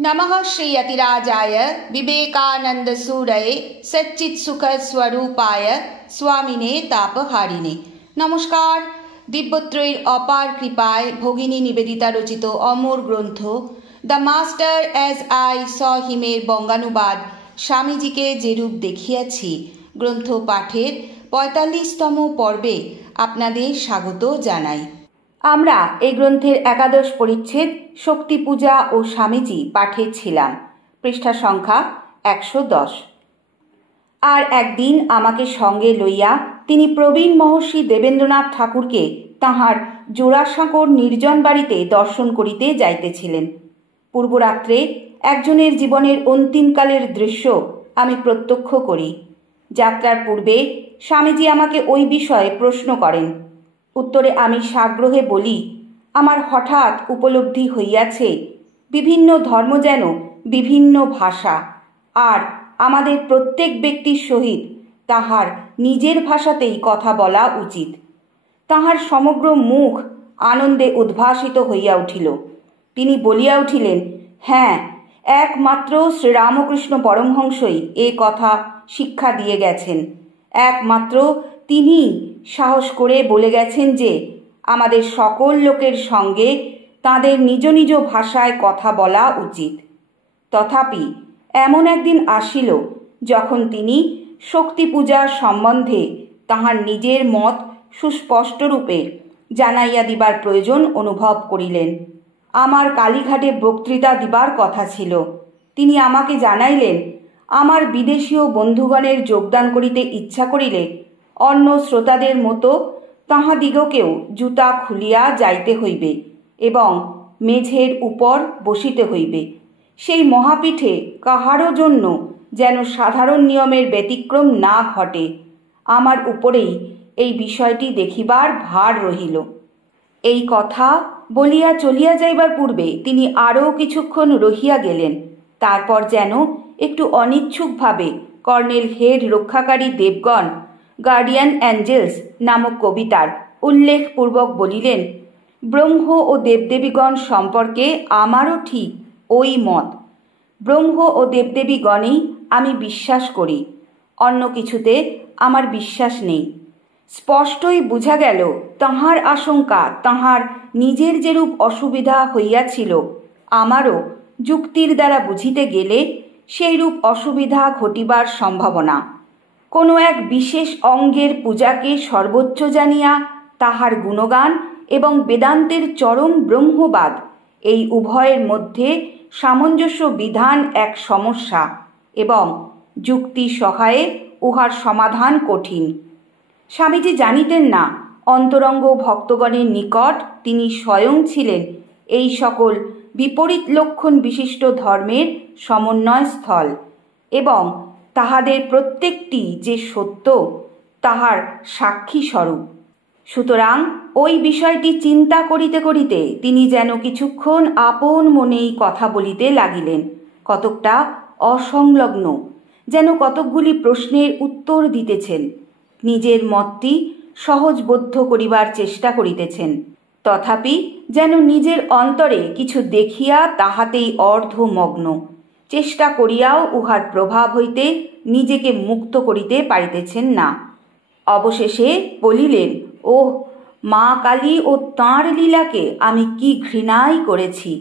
नमः श्री यतिराजाय विवेकानंदसूरये सच्चित्सुखस्वरूपाय स्वामिने तापहारिणे। नमस्कार। दिव्यत्रयীর অপার কৃপায় ভগিনী নিবেদিতা রচিত অমর গ্রন্থ the master as I saw হিমের বঙ্গানুবাদ স্বামীজিকে যেরূপ দেখিয়াছি গ্রন্থ পাঠের ৪৫তম পর্বে আপনাদের স্বাগত জানাই। আমরা এই গ্রন্থের একাদশ পরিচ্ছেদ শক্তি পূজা ও স্বামীজি পাঠে ছিলাম। পৃষ্ঠা সংখ্যা ১১০। আর একদিন আমাকে সঙ্গে লইয়া তিনি প্রবীণ মহর্ষি দেবেন্দ্রনাথ ঠাকুরকে তাঁহার জোড়াসাঁকোর নির্জন বাড়িতে দর্শন করিতে যাইতেছিলেন। পূর্বরাত্রে একজনের জীবনের অন্তিমকালের দৃশ্য আমি প্রত্যক্ষ করি। যাত্রার পূর্বে স্বামীজি আমাকে ওই বিষয়ে প্রশ্ন করেন। উত্তরে আমি সাগ্রহে বলি, আমার হঠাৎ উপলব্ধি হইয়াছে বিভিন্ন ধর্ম যেন বিভিন্ন ভাষা, আর আমাদের প্রত্যেক ব্যক্তির সহিত তাহার নিজের ভাষাতেই কথা বলা উচিত। তাহার সমগ্র মুখ আনন্দে উদ্ভাসিত হইয়া উঠিল। তিনি বলিয়া উঠিলেন, হ্যাঁ, একমাত্র শ্রীরামকৃষ্ণ পরমহংসই এ কথা শিক্ষা দিয়ে গেছেন। একমাত্র তিনি সাহস করে বলে গেছেন যে আমাদের সকল লোকের সঙ্গে তাদের নিজ নিজ ভাষায় কথা বলা উচিত। তথাপি এমন একদিন আসিল যখন তিনি শক্তি পূজা সম্বন্ধে তাহার নিজের মত সুস্পষ্টরূপে জানাইয়া দিবার প্রয়োজন অনুভব করিলেন। আমার কালীঘাটে বক্তৃতা দিবার কথা ছিল। তিনি আমাকে জানাইলেন, আমার বিদেশীয় বন্ধুগণের যোগদান করিতে ইচ্ছা করিলে অন্য শ্রোতাদের মতো তাহাদিগকেও জুতা খুলিয়া যাইতে হইবে এবং মেঝের উপর বসিতে হইবে। সেই মহাপীঠে কাহারও জন্য যেন সাধারণ নিয়মের ব্যতিক্রম না ঘটে। আমার উপরেই এই বিষয়টি দেখিবার ভার রহিল। এই কথা বলিয়া চলিয়া যাইবার পূর্বে তিনি আরও কিছুক্ষণ রহিয়া গেলেন। তারপর যেন একটু অনিচ্ছুকভাবে কর্নেল হেড রক্ষাকারী দেবগণ গার্ডিয়ান অ্যাঞ্জেলস নামক কবিতার উল্লেখপূর্বক বলিলেন, ব্রহ্ম ও দেবদেবীগণ সম্পর্কে আমারও ঠিক ওই মত। ব্রহ্ম ও দেবদেবীগণেই আমি বিশ্বাস করি, অন্য কিছুতে আমার বিশ্বাস নেই। স্পষ্টই বুঝা গেল তাঁহার আশঙ্কা তাঁহার নিজের যেরূপ অসুবিধা হইয়াছিল, আমারও যুক্তির দ্বারা বুঝিতে গেলে সেইরূপ অসুবিধা ঘটিবার সম্ভাবনা। কোনো এক বিশেষ অঙ্গের পূজাকে সর্বোচ্চ জানিয়া তাহার গুণগান এবং বেদান্তের চরম ব্রহ্মবাদ, এই উভয়ের মধ্যে সামঞ্জস্য বিধান এক সমস্যা এবং যুক্তি সহায়ে উহার সমাধান কঠিন। স্বামীজি জানিতেন না অন্তরঙ্গ ভক্তগণের নিকট তিনি স্বয়ং ছিলেন এই সকল বিপরীত লক্ষণ বিশিষ্ট ধর্মের সমন্বয় স্থল এবং তাহাদের প্রত্যেকটি যে সত্য তাহার সাক্ষী স্বরূপ। সুতরাং ওই বিষয়টি চিন্তা করিতে করিতে তিনি যেন কিছুক্ষণ আপন মনেই কথা বলিতে লাগিলেন, কতকটা অসংলগ্ন, যেন কতকগুলি প্রশ্নের উত্তর দিতেছেন, নিজের মতটি সহজবোধ্য করিবার চেষ্টা করিতেছেন, তথাপি যেন নিজের অন্তরে কিছু দেখিয়া তাহাতেই অর্ধমগ্ন, চেষ্টা করিয়াও উহার প্রভাব হইতে নিজেকে মুক্ত করিতে পারিতেছেন না। অবশেষে বলিলেন, ওহ, মা কালী ও তাঁর লীলাকে আমি কি ঘৃণাই করেছি।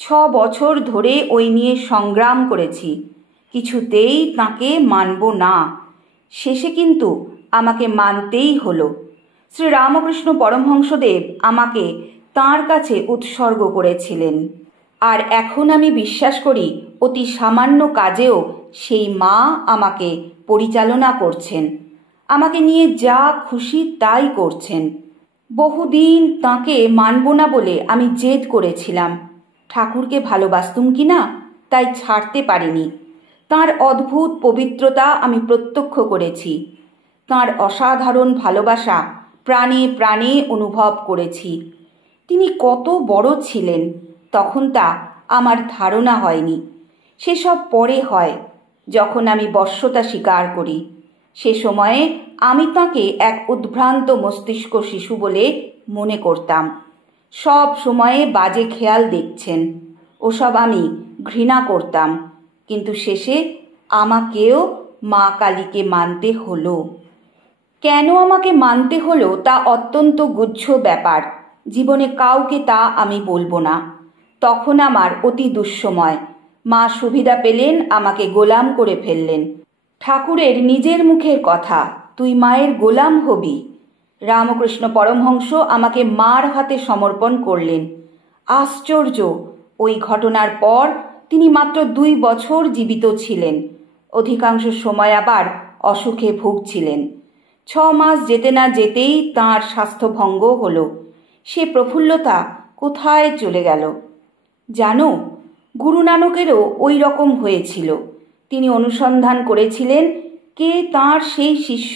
৬ বছর ধরে ওই নিয়ে সংগ্রাম করেছি, কিছুতেই তাঁকে মানব না। শেষে কিন্তু আমাকে মানতেই হলো। শ্রীরামকৃষ্ণ পরমহংসদেব আমাকে তাঁর কাছে উৎসর্গ করেছিলেন, আর এখন আমি বিশ্বাস করি অতি সামান্য কাজেও সেই মা আমাকে পরিচালনা করছেন, আমাকে নিয়ে যা খুশি তাই করছেন। বহুদিন তাঁকে মানব না বলে আমি জেদ করেছিলাম, ঠাকুরকে ভালোবাসতুম কি না, তাই ছাড়তে পারিনি। তাঁর অদ্ভুত পবিত্রতা আমি প্রত্যক্ষ করেছি, তাঁর অসাধারণ ভালোবাসা প্রাণে প্রাণে অনুভব করেছি। তিনি কত বড় ছিলেন তখন তা আমার ধারণা হয়নি, সেসব পরে হয় যখন আমি বশ্যতা স্বীকার করি। সে সময়ে আমি তাঁকে এক উদ্ভ্রান্ত মস্তিষ্ক শিশু বলে মনে করতাম। সব সময়ে বাজে খেয়াল দেখছেন, ওসব আমি ঘৃণা করতাম, কিন্তু শেষে আমাকেও মা কালীকে মানতে হলো। কেন আমাকে মানতে হলো তা অত্যন্ত গুচ্ছ ব্যাপার, জীবনে কাউকে তা আমি বলবো না। তখন আমার অতি দুঃসময়। মা সুবিধা পেলেন, আমাকে গোলাম করে ফেললেন। ঠাকুরের নিজের মুখের কথা, তুই মায়ের গোলাম হবি। রামকৃষ্ণ পরমহংস আমাকে মার হাতে সমর্পণ করলেন। আশ্চর্য, ওই ঘটনার পর তিনি মাত্র 2 বছর জীবিত ছিলেন। অধিকাংশ সময় আবার অসুখে ভুগছিলেন। 6 মাস যেতে না যেতেই তাঁর স্বাস্থ্যভঙ্গ হলো। সে প্রফুল্লতা কোথায় চলে গেল? জানো, গুরু নানকেরও ওই রকম হয়েছিল। তিনি অনুসন্ধান করেছিলেন কে তাঁর সেই শিষ্য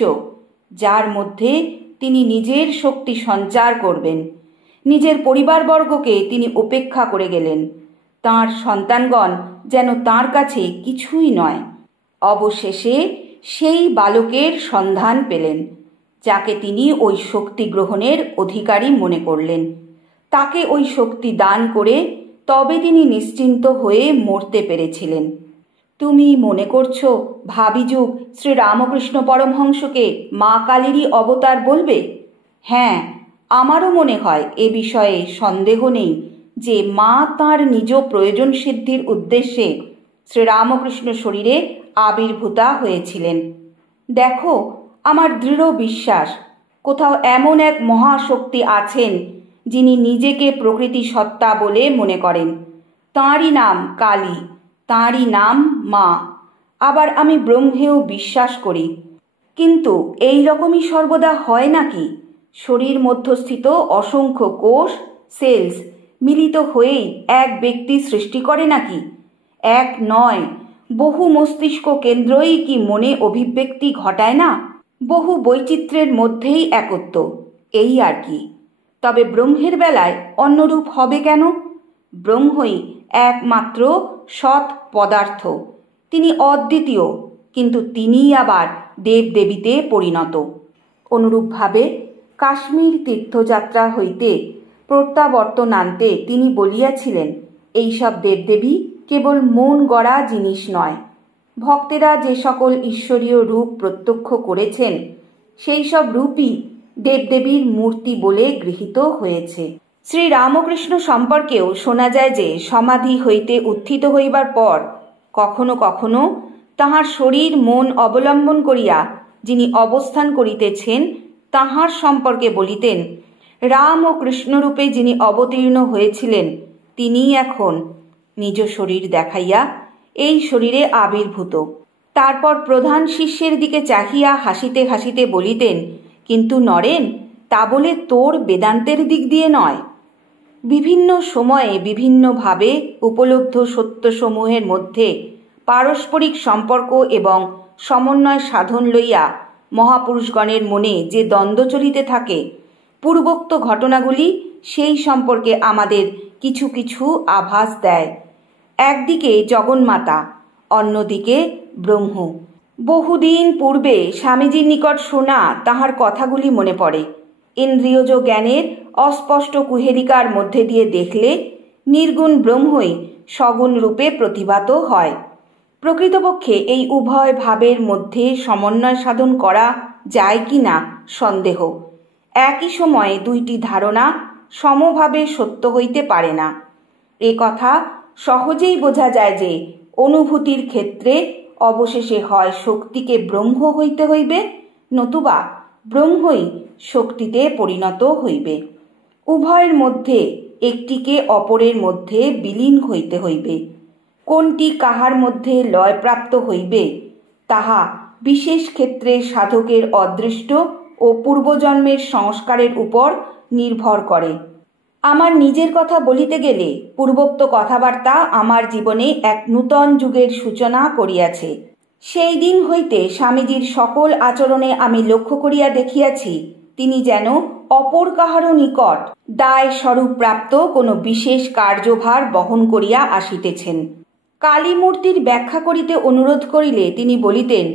যার মধ্যে তিনি নিজের শক্তি সঞ্চার করবেন। নিজের পরিবারবর্গকে তিনি উপেক্ষা করে গেলেন। তাঁর সন্তানগণ যেন তাঁর কাছে কিছুই নয়। অবশেষে সেই বালকের সন্ধান পেলেন, যাকে তিনি ওই শক্তি গ্রহণের অধিকারী মনে করলেন। তাকে ওই শক্তি দান করে তবে তিনি নিশ্চিন্ত হয়ে মরতে পেরেছিলেন। তুমি মনে করছো ভাবিযুগ শ্রী রামকৃষ্ণ পরমহংসকে মা কালীরই অবতার বলবে? হ্যাঁ, আমারও মনে হয় এ বিষয়ে সন্দেহ নেই যে মা তাঁর নিজ প্রয়োজন সিদ্ধির উদ্দেশ্যে শ্রীরামকৃষ্ণ শরীরে আবির্ভূতা হয়েছিলেন। দেখো, আমার দৃঢ় বিশ্বাস কোথাও এমন এক মহাশক্তি আছেন যিনি নিজেকে প্রকৃতি সত্তা বলে মনে করেন। তাঁরই নাম কালী, তাঁরই নাম মা। আবার আমি ব্রহ্মেও বিশ্বাস করি। কিন্তু এই রকমই সর্বদা হয় নাকি? শরীর মধ্যস্থিত অসংখ্য কোষ, সেলস মিলিত হয়েই এক ব্যক্তি সৃষ্টি করে নাকি? এক নয়, বহু মস্তিষ্ক কেন্দ্রই কি মনে অভিব্যক্তি ঘটায় না? বহু বৈচিত্র্যের মধ্যেই একত্ব, এই আর কি। তবে ব্রহ্মের বেলায় অন্যরূপ হবে কেন? ব্রহ্মই একমাত্র সৎ পদার্থ। তিনি অদ্বিতীয়, কিন্তু তিনিই আবার দেবদেবীতে পরিণত। অনুরূপভাবে কাশ্মীর তীর্থযাত্রা হইতে প্রত্যাবর্তনান্তে তিনি বলিয়াছিলেন, এইসব দেবদেবী কেবল মন গড়া জিনিস নয়। ভক্তেরা যে সকল ঈশ্বরীয় রূপ প্রত্যক্ষ করেছেন সেই সব রূপই দেবদেবীর মূর্তি বলে গৃহীত হয়েছে। শ্রী রামকৃষ্ণ সম্পর্কেও শোনা যায় যে সমাধি হইতে উত্থিত হইবার পর কখনো কখনো তাহার শরীর মন অবলম্বন করিয়া যিনি অবস্থান করিতেছেন তাহার সম্পর্কে বলিতেন, রাম ও কৃষ্ণরূপে যিনি অবতীর্ণ হয়েছিলেন তিনিই এখন নিজ শরীর দেখাইয়া এই শরীরে আবির্ভূত। তারপর প্রধান শিষ্যের দিকে চাহিয়া হাসিতে হাসিতে বলিতেন, কিন্তু নরেন, তা বলে তোর বেদান্তের দিক দিয়ে নয়। বিভিন্ন সময়ে বিভিন্নভাবে উপলব্ধ সত্যসমূহের মধ্যে পারস্পরিক সম্পর্ক এবং সমন্বয় সাধন লইয়া মহাপুরুষগণের মনে যে দ্বন্দ্ব চলিতে থাকে, পূর্বোক্ত ঘটনাগুলি সেই সম্পর্কে আমাদের কিছু কিছু আভাস দেয়। একদিকে জগন্মাতা, অন্যদিকে ব্রহ্ম। বহুদিন পূর্বে স্বামীজির নিকট শোনা তাহার কথাগুলি মনে পড়ে। ইন্দ্রিয়জ জ্ঞানের অস্পষ্ট কুহেলিকার মধ্যে দিয়ে দেখলে নির্গুণ ব্রহ্মই সগুণ রূপে প্রতিভাত হয়। প্রকৃতপক্ষে এই উভয় ভাবের মধ্যে সমন্বয় সাধন করা যায় কি না সন্দেহ। একই সময়ে দুইটি ধারণা সমভাবে সত্য হইতে পারে না। এ কথা সহজেই বোঝা যায় যে অনুভূতির ক্ষেত্রে অবশেষে হয় শক্তিকে ব্রহ্ম হইতে হইবে, নতুবা ব্রহ্মই শক্তিতে পরিণত হইবে। উভয়ের মধ্যে একটিকে অপরের মধ্যে বিলীন হইতে হইবে। কোনটি কাহার মধ্যে লয়প্রাপ্ত হইবে তাহা বিশেষ ক্ষেত্রে সাধকের অদৃষ্ট ও পূর্বজন্মের সংস্কারের উপর নির্ভর করে। আমার নিজের কথা বলিতে গেলে পূর্বোক্ত কথাবার্তা আমার জীবনে এক নূতন যুগের সূচনা করিয়াছে। সেই দিন হইতে স্বামীজির সকল আচরণে আমি লক্ষ্য করিয়া দেখিয়াছি তিনি যেন অপর কাহারও নিকট দায় স্বরূপ প্রাপ্ত কোনো বিশেষ কার্যভার বহন করিয়া আসিতেছেন। কালী মূর্তির ব্যাখ্যা করিতে অনুরোধ করিলে তিনি বলিতেন,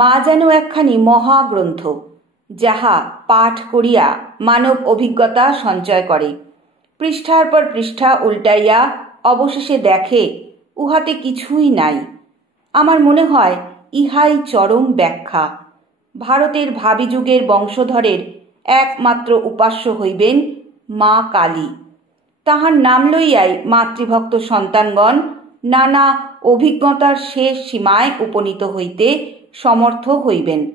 মা যেন একখানি মহাগ্রন্থ, যাহা পাঠ করিয়া মানব অভিজ্ঞতা সঞ্চয় করে। পৃষ্ঠার পর পৃষ্ঠা উল্টাইয়া অবশেষে দেখে উহাতে কিছুই নাই। আমার মনে হয় ইহাই চরম ব্যাখ্যা। ভারতের ভাবী যুগের বংশধরের একমাত্র উপাস্য হইবেন মা কালী। তাহার নাম লইয়াই মাতৃভক্ত সন্তানগণ নানা অভিজ্ঞতার শেষ সীমায় উপনীত হইতে সমর্থ হইবেন।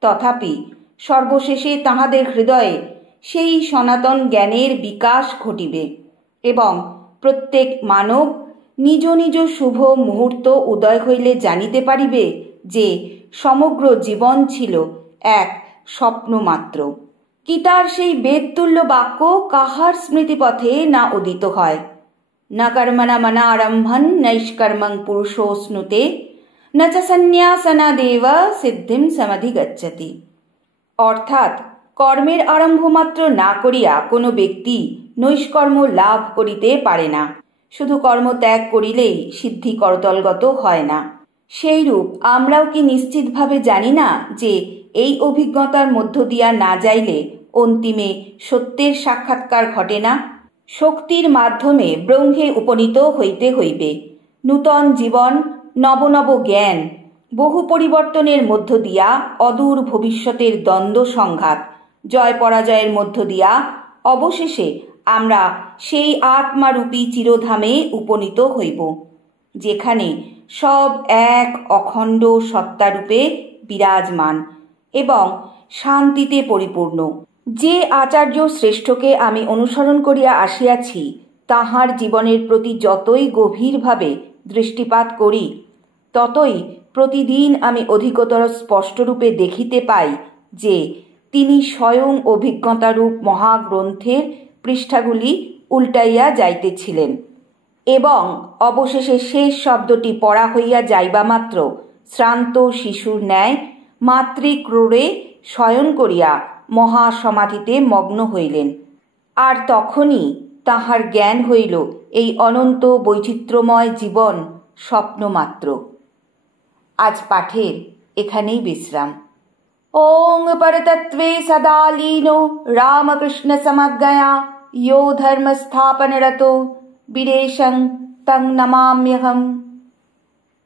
তথাপি সর্বশেষে তাহাদের হৃদয়ে সেই সনাতন জ্ঞানের বিকাশ ঘটিবে এবং প্রত্যেক মানব নিজ নিজ শুভ মুহূর্ত উদয় হইলে জানিতে পারিবে যে সমগ্র জীবন ছিল এক স্বপ্ন মাত্র। গীতার সেই বেদতুল্য বাক্য কাহার স্মৃতিপথে না উদিত হয়? ন কর্মণা মনারম্ভন নৈষ্কর্মং পুরুষোস্নুতে ন চ সন্ন্যাসনাদেব সিদ্ধিম সমাধিগচ্ছতি। অর্থাৎ কর্মের আরম্ভ মাত্র না করিয়া কোনো ব্যক্তি নৈষ্কর্ম লাভ করিতে পারে না। শুধু কর্ম ত্যাগ করিলেই সিদ্ধি করতলগত হয় না। সেইরূপ আমরাও কি নিশ্চিতভাবে জানি না যে এই অভিজ্ঞতার মধ্য দিয়া না যাইলে অন্তিমে সত্যের সাক্ষাৎকার ঘটে না? শক্তির মাধ্যমে ব্রহ্মে উপনীত হইতে হইবে। নূতন জীবন, নবনব জ্ঞান, বহু পরিবর্তনের মধ্য দিয়া অদূর ভবিষ্যতের দ্বন্দ্ব সংঘাত, জয় পরাজয়ের মধ্য দিয়া অবশেষে আমরা সেই আত্মারূপী চিরধামে উপনীত হইব, যেখানে সব এক অখণ্ড সত্তারূপে বিরাজমান এবং শান্তিতে পরিপূর্ণ। যে আচার্য শ্রেষ্ঠকে আমি অনুসরণ করিয়া আসিয়াছি, তাহার জীবনের প্রতি যতই গভীরভাবে দৃষ্টিপাত করি, ততই প্রতিদিন আমি অধিকতর স্পষ্টরূপে দেখিতে পাই যে তিনি স্বয়ং অভিজ্ঞতারূপ মহাগ্রন্থের পৃষ্ঠাগুলি উল্টাইয়া যাইতেছিলেন এবং অবশেষে শেষ শব্দটি পড়া হইয়া যাইবা মাত্র শ্রান্ত শিশুর ন্যায় মাতৃক্রোড়ে শয়ন করিয়া মহাসমাধিতে মগ্ন হইলেন। আর তখনই তাহার জ্ঞান হইল এই অনন্ত বৈচিত্র্যময় জীবন স্বপ্নমাত্র। আজ পাঠের এখানেই বিশ্রাম। ওং পরতত্ত্বে সদা লীনো রামকৃষ্ণ সমজ্ঞয়া यो धर्म स्थापनरतो वीरेशं तं नमाम्यहम्।